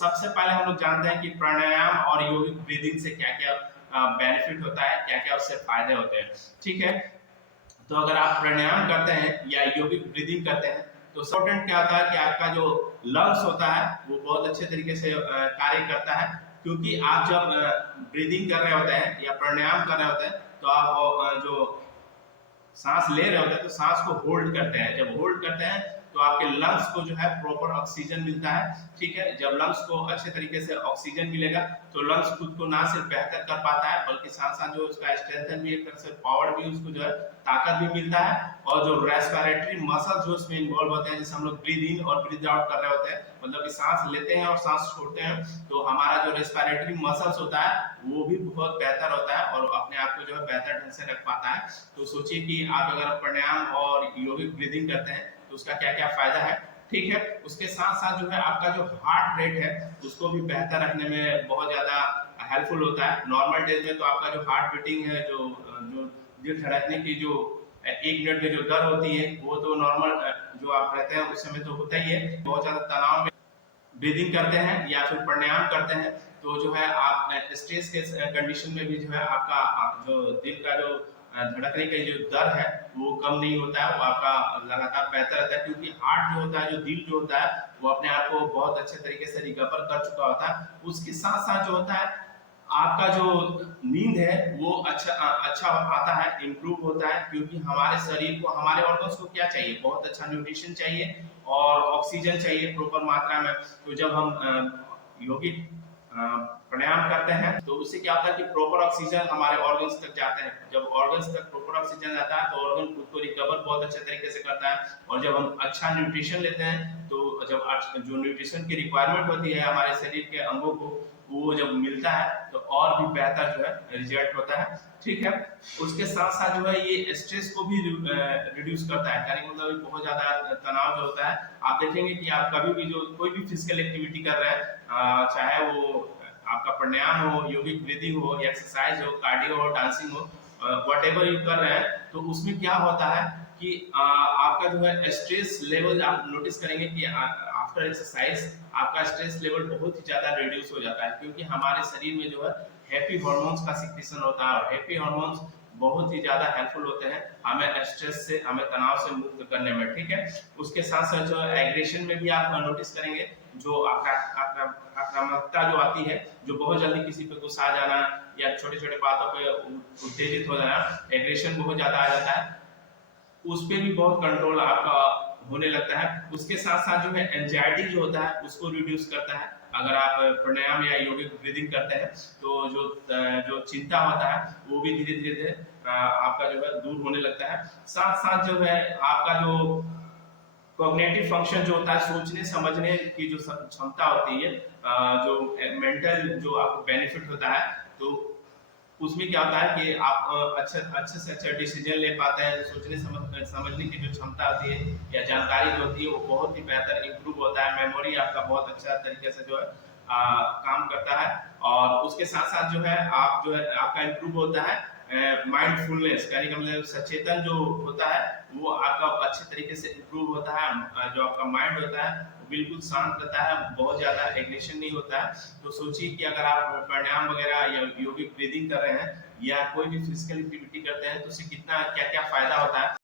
सबसे पहले हम लोग जानते हैं कि प्राणायाम और योगिक ब्रीदिंग से क्या-क्या बेनिफिट होता है, क्या-क्या उससे फायदे होते हैं। ठीक है? तो अगर आप प्राणायाम करते हैं या योगिक ब्रीदिंग करते हैं तो इम्पोर्टेंट क्या होता है कि आपका जो लंग्स होता है वो बहुत अच्छे तरीके से कार्य करता है, क्योंकि आप जब ब्रीदिंग कर रहे होते हैं या प्राणायाम कर रहे होते हैं तो आप जो सांस ले रहे होते हैं तो सांस को होल्ड करते हैं। जब होल्ड करते हैं तो आपके लंग्स को जो है प्रॉपर ऑक्सीजन मिलता है। ठीक है, जब लंग्स को अच्छे तरीके से ऑक्सीजन मिलेगा तो लंग्स खुद को ना सिर्फ बेहतर कर पाता है बल्कि साथ साथ जो उसका स्ट्रेंथन भी एक तरह से पावर भी उसको जो है ताकत भी मिलता है। और जो रेस्पिरेटरी मसल्स जो उसमें इन्वॉल्व होते हैं, जैसे हम लोग ब्रीद इन और ब्रीद आउट कर रहे होते हैं, मतलब कि सांस लेते हैं और सांस छोड़ते हैं, तो हमारा जो रेस्पिरेटरी मसल्स होता है वो भी बहुत बेहतर होता है और अपने आप को जो है बेहतर ढंग से रख पाता है। तो सोचिए कि आप अगर प्राणायाम और योगिक ब्रीदिंग करते हैं तो उसका क्या क्या फायदा है। ठीक है, उसके साथ साथ जो है आपका जो हार्ट रेट है उसको भी बेहतर रखने में बहुत ज्यादा हेल्पफुल होता है। नॉर्मल डेज में तो आपका जो हार्ट बीटिंग है, जो दिल धड़कने की जो 1 मिनट में जो दर होती है वो तो नॉर्मल जो आप रहते हैं उस समय तो होता ही है। बहुत ज्यादा तनाव में ब्रीदिंग करते हैं या फिर प्राणायाम करते हैं तो जो है आप स्ट्रेस के कंडीशन में भी जो है आपका जो दिल का जो धड़कने का जो दर है वो कम नहीं होता है, वो आपका लगातार बेहतर रहता है, क्योंकि हार्ट जो होता है, जो दिल जो होता है वो अपने आप को बहुत अच्छे तरीके से रिकवर कर चुका होता है। उसके साथ साथ जो होता है आपका जो नींद है वो अच्छा आता है, इम्प्रूव होता है, क्योंकि हमारे शरीर को, हमारे ऑर्गन्स को क्या चाहिए, बहुत अच्छा न्यूट्रिशन चाहिए और ऑक्सीजन चाहिए प्रॉपर मात्रा में। तो जब हम योगिक प्राणायाम करते हैं तो उससे क्या होता है कि प्रॉपर ऑक्सीजन हमारे ऑर्गन्स तक जाते हैं। जब ऑर्गन्स तक प्रॉपर ऑक्सीजन जाता है तो ऑर्गन खुद को रिकवर बहुत अच्छे तरीके से करता है। और जब हम अच्छा न्यूट्रिशन लेते हैं तो जब जो न्यूट्रिशन की रिक्वायरमेंट होती है हमारे शरीर के अंगों को, वो जब मिलता है तो और भी बेहतर जो है रिजल्ट होता है। ठीक है, उसके साथ साथ जो है ये स्ट्रेस को भी रिड्यूस करता है, यानी मतलब बहुत ज्यादा तनाव जो होता है, आप देखेंगे कि आप कभी भी जो कोई भी फिजिकल एक्टिविटी कर रहे हैं, चाहे वो आपका प्राणायाम हो, योगिक ब्रीदिंग हो, एक्सरसाइज हो, कार्डियो हो, डांसिंग हो, व्हाटएवर यू कर रहे हैं, तो उसमें क्या होता है कि आपका जो है स्ट्रेस लेवल आप नोटिस करेंगे कि आफ्टर एक्सरसाइज आपका स्ट्रेस लेवल बहुत ही ज्यादा रिड्यूस हो जाता है, क्योंकि हमारे शरीर में जो है हैप्पी हार्मोन्स का सिक्रीशन होता है और हैप्पी हार्मोन्स बहुत ही ज्यादा हेल्पफुल होते हैं हमें स्ट्रेस से, हमें तनाव से मुक्त करने में। ठीक है, उसके साथ साथ जो एग्रेशन में भी आप नोटिस करेंगे जो आक्रामकता जो आती है, जो बहुत जल्दी किसी पे गुस्सा आ जाना या छोटे छोटे बातों पे उत्तेजित हो जाना, एग्रेशन बहुत ज्यादा आ जाता है, उस पे भी बहुत कंट्रोल आपका होने लगता है। उसके साथ साथ जो है एंजाइटी जो होता है उसको रिड्यूस करता है। अगर आप प्राणायाम या योगिक ब्रीदिंग करते हैं तो जो चिंता होता है वो भी धीरे धीरे आपका जो है दूर होने लगता है। साथ साथ जो है आपका जो कॉग्निटिव फंक्शन जो होता है, सोचने समझने की जो क्षमता होती है, जो मेंटल जो आपको बेनिफिट होता है, तो उसमें क्या होता है कि आप अच्छे से अच्छा डिसीजन ले पाते हैं। समझने की जो क्षमता होती है या जानकारी जो होती है वो बहुत ही बेहतर इंप्रूव होता है। मेमोरी आपका बहुत अच्छा तरीके से जो है काम करता है। और उसके साथ साथ जो है आप जो है आपका इंप्रूव होता है माइंडफुलनेस, यानी कि मतलब सचेतन जो होता है वो आपका अच्छे तरीके से इंप्रूव होता है। जो आपका माइंड होता है वो बिल्कुल शांत रहता है, बहुत ज्यादा एग्रेशन नहीं होता है। तो सोचिए कि अगर आप प्राणायाम वगैरह या योगिक ब्रीदिंग कर रहे हैं या कोई भी फिजिकल एक्टिविटी करते हैं तो उससे कितना क्या क्या फायदा होता है।